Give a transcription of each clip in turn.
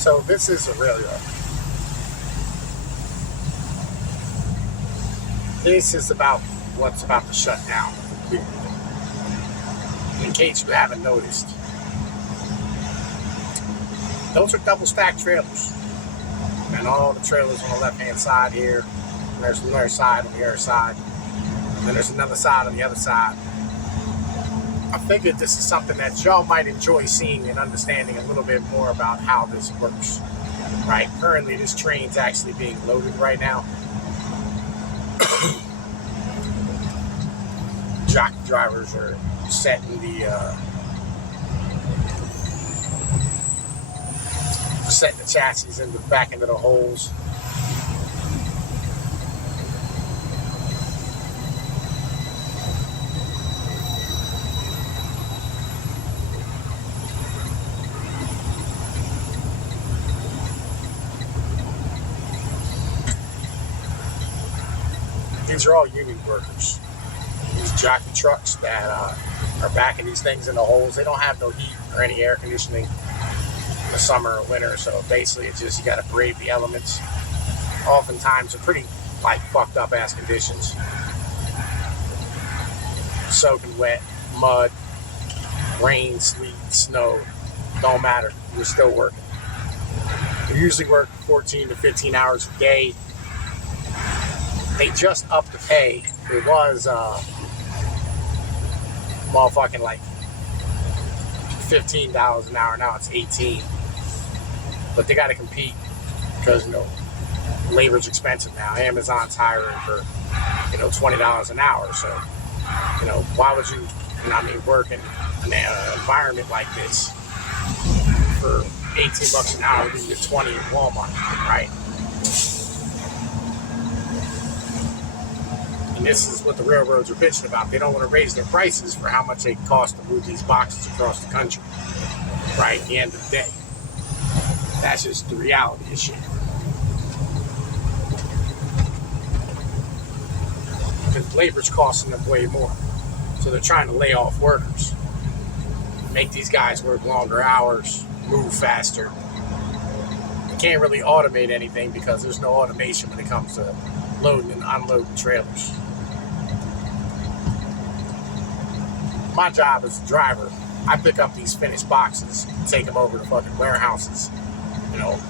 So this is a Railyard. This is about what's about to shut down completely. In case you haven't noticed, those are double stacked trailers. And all the trailers on the left hand side here. And there's another side on the other side. And then there's another side on the other side. I figured this is something that y'all might enjoy seeing and understanding a little bit more about how this works. Right? Currently this train's actually being loaded right now. Jockey drivers are setting the chassis in the back into the holes. These are all union workers. These jockey trucks that are backing these things in the holes, they don't have no heat or any air conditioning in the summer or winter, so basically it's just you gotta brave the elements. Oftentimes they're pretty like fucked up ass conditions. Soaking wet, mud, rain, sleet, snow, don't matter, you're still working. You usually work 14 to 15 hours a day. They just upped the pay. It was motherfucking like $15 an hour. Now it's 18. But they got to compete because, you know, labor's expensive now. Amazon's hiring for, you know, $20 an hour. So, you know, why would you, work in an environment like this for 18 bucks an hour when you get 20 at Walmart, right? And this is what the railroads are bitching about. They don't want to raise their prices for how much they cost to move these boxes across the country. Right? At the end of the day. That's just the reality of shit. Because labor's costing them way more. So they're trying to lay off workers. Make these guys work longer hours, move faster. You can't really automate anything because there's no automation when it comes to loading and unloading trailers. My job as a driver, I pick up these finished boxes and take them over to fucking warehouses. You know,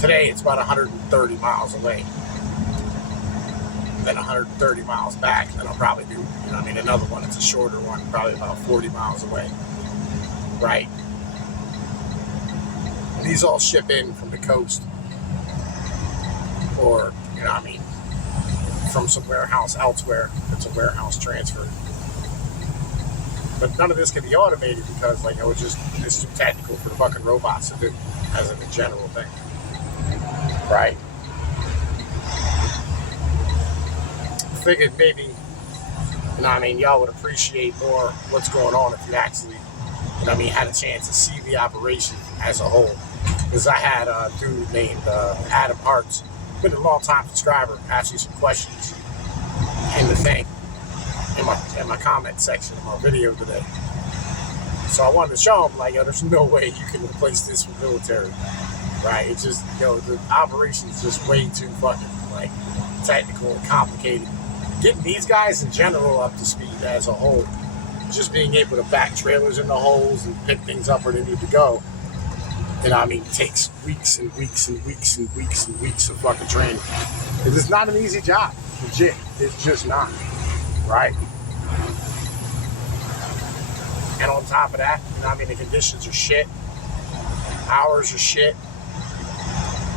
today it's about 130 miles away. Then 130 miles back, and then I'll probably do, another one. It's a shorter one, probably about 40 miles away. Right? And these all ship in from the coast. Or, from some warehouse elsewhere. It's a warehouse transfer. But none of this can be automated because, it's too technical for the fucking robots to do as a general thing. Right? I figured maybe, y'all would appreciate more what's going on if you actually, had a chance to see the operation as a whole. Because I had a dude named Adam Hartz, been a long-time subscriber, asked me some questions in the thing, in my comment section of my video today. So I wanted to show him, there's no way you can replace this with military, right? It's just, the operation is just way too fucking, technical and complicated. Getting these guys in general up to speed as a whole, just being able to back trailers in the holes and pick things up where they need to go, takes weeks and weeks and weeks and weeks and weeks of fucking training. It's not an easy job, legit. It's just not, right? And on top of that, the conditions are shit. Hours are shit.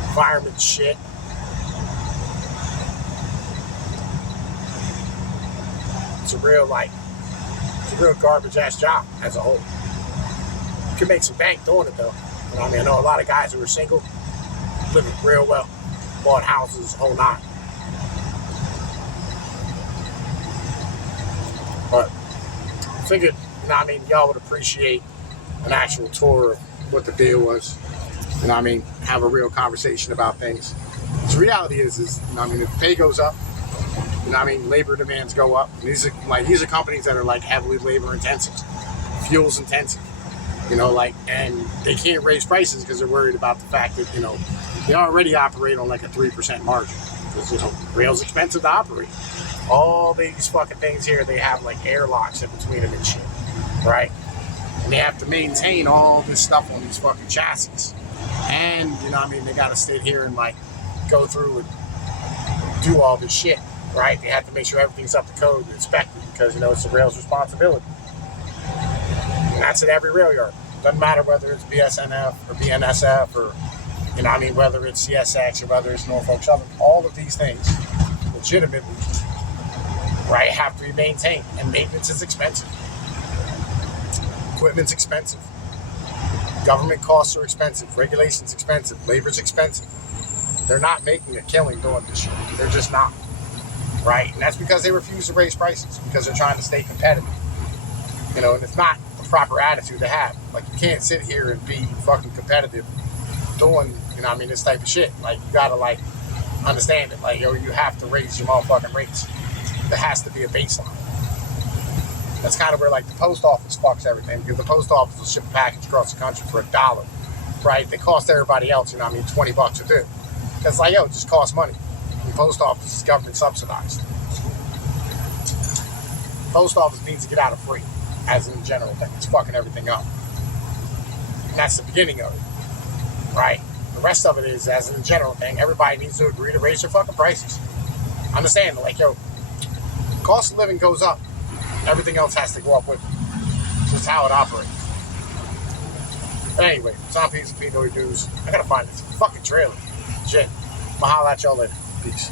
Environment's shit. It's a real garbage ass job as a whole. You can make some bank doing it though. I know a lot of guys who are single, living real well, bought houses, whole nine. But I figured, y'all would appreciate an actual tour of what the deal was. Have a real conversation about things. The reality is if pay goes up, labor demands go up. And these are companies that are heavily labor intensive, fuels intensive. You know, like, and they can't raise prices because they're worried about the fact that, you know, they already operate on like a 3% margin. Because, you know, rail's expensive to operate. All these fucking things here, they have like airlocks in between them and shit, right? And they have to maintain all this stuff on these fucking chassis. And, you know what I mean, they got to sit here and like go through and do all this shit, right? They have to make sure everything's up to code and inspected because, you know, it's the rail's responsibility. And that's at every rail yard. Doesn't matter whether it's BSNF or BNSF or, you know what I mean, whether it's CSX or whether it's Norfolk Southern. All of these things legitimately, right, have to be maintained. And maintenance is expensive. Equipment's expensive. Government costs are expensive. Regulation's expensive. Labor's expensive. They're not making a killing doing this shit. They're just not. Right? And that's because they refuse to raise prices because they're trying to stay competitive. You know, and it's not the proper attitude to have. Like, you can't sit here and be fucking competitive doing, you know what I mean, this type of shit. Like, you gotta, like, understand it. Like, yo, you have to raise your motherfucking rates. There has to be a baseline. That's kind of where, like, the post office fucks everything because the post office will ship a package across the country for $1, right? They cost everybody else, you know what I mean, $20 a do. Because, like, yo, it just costs money. The post office is government subsidized. Post office needs to get out of free, as in general thing. It's fucking everything up. And that's the beginning of it, right? The rest of it is, as in a general thing, everybody needs to agree to raise their fucking prices. Understand, like, yo, cost of living goes up. Everything else has to go up with it. That's how it operates. But anyway, it's on P's and P News. I gotta find this fucking trailer. Shit. I'ma holla at y'all later. Peace.